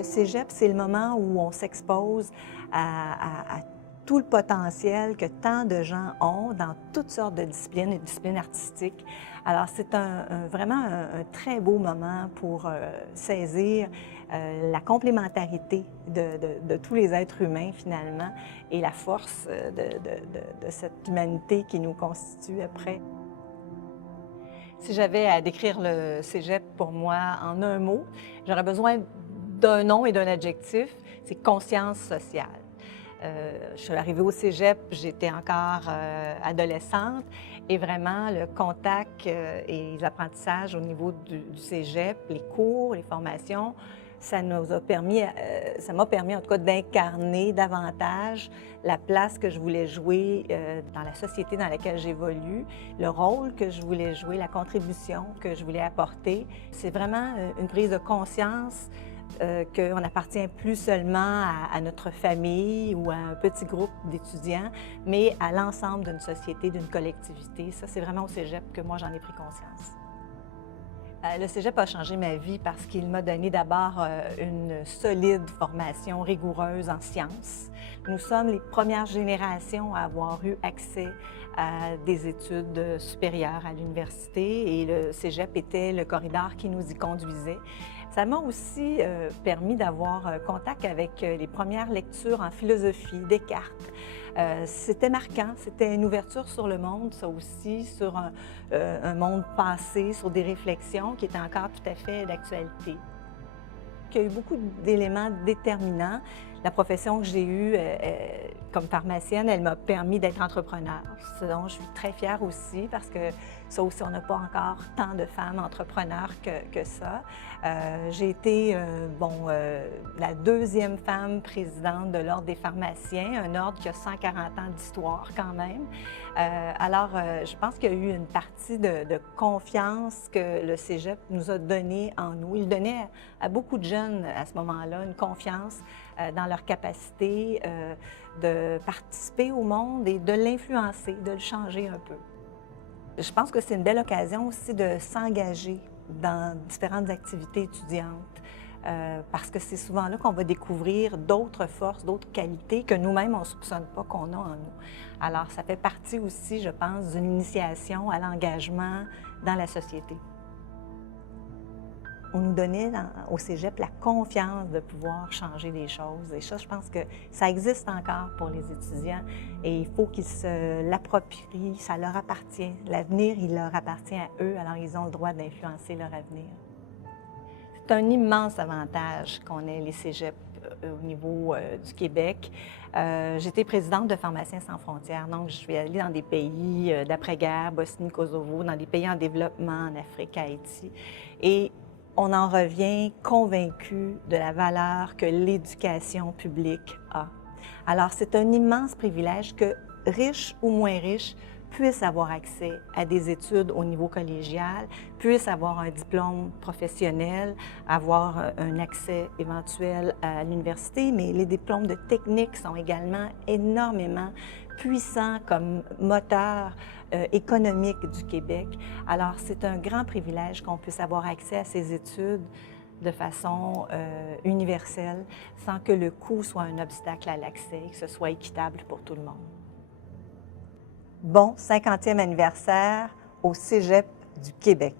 Le cégep, c'est le moment où on s'expose à tout le potentiel que tant de gens ont dans toutes sortes de disciplines et disciplines artistiques. Alors, c'est vraiment un très beau moment pour saisir la complémentarité de tous les êtres humains, finalement, et la force de cette humanité qui nous constitue après. Si j'avais à décrire le cégep pour moi en un mot, j'aurais besoin d'un nom et d'un adjectif, c'est conscience sociale. Je suis arrivée au cégep, j'étais encore adolescente et vraiment le contact et les apprentissages au niveau du cégep, les cours, les formations, ça m'a permis en tout cas d'incarner davantage la place que je voulais jouer dans la société dans laquelle j'évolue, le rôle que je voulais jouer, la contribution que je voulais apporter. C'est vraiment une prise de conscience qu'on n'appartient plus seulement à notre famille ou à un petit groupe d'étudiants, mais à l'ensemble d'une société, d'une collectivité. Ça, c'est vraiment au cégep que moi, j'en ai pris conscience. Le cégep a changé ma vie parce qu'il m'a donné d'abord une solide formation rigoureuse en sciences. Nous sommes les premières générations à avoir eu accès à des études supérieures à l'université et le cégep était le corridor qui nous y conduisait. Ça m'a aussi permis d'avoir contact avec les premières lectures en philosophie, Descartes. C'était marquant, c'était une ouverture sur le monde, ça aussi, sur un monde passé, sur des réflexions qui étaient encore tout à fait d'actualité. Il y a eu beaucoup d'éléments déterminants. La profession que j'ai eue comme pharmacienne, elle m'a permis d'être entrepreneur, ce dont je suis très fière aussi parce que ça aussi, on n'a pas encore tant de femmes entrepreneurs que ça. J'ai été la deuxième femme présidente de l'Ordre des pharmaciens, un ordre qui a 140 ans d'histoire quand même. Je pense qu'il y a eu une partie de confiance que le cégep nous a donnée en nous. Il donnait à beaucoup de jeunes à ce moment-là une confiance dans leur capacité de participer au monde et de l'influencer, de le changer un peu. Je pense que c'est une belle occasion aussi de s'engager dans différentes activités étudiantes parce que c'est souvent là qu'on va découvrir d'autres forces, d'autres qualités que nous-mêmes, on ne soupçonne pas qu'on a en nous. Alors, ça fait partie aussi, je pense, d'une initiation à l'engagement dans la société. On nous donnait au cégep la confiance de pouvoir changer les choses. Et ça, je pense que ça existe encore pour les étudiants et il faut qu'ils se l'approprient, ça leur appartient. L'avenir, il leur appartient à eux, alors ils ont le droit d'influencer leur avenir. C'est un immense avantage qu'on ait les cégeps au niveau du Québec. J'étais présidente de Pharmaciens sans frontières, donc je suis allée dans des pays d'après-guerre, Bosnie, Kosovo, dans des pays en développement, en Afrique, Haïti. Et on en revient convaincu de la valeur que l'éducation publique a. Alors, c'est un immense privilège que riches ou moins riches puissent avoir accès à des études au niveau collégial, puissent avoir un diplôme professionnel, avoir un accès éventuel à l'université, mais les diplômes de technique sont également énormément puissants comme moteur économique du Québec. Alors, c'est un grand privilège qu'on puisse avoir accès à ces études de façon universelle, sans que le coût soit un obstacle à l'accès, que ce soit équitable pour tout le monde. Bon 50e anniversaire au Cégep du Québec.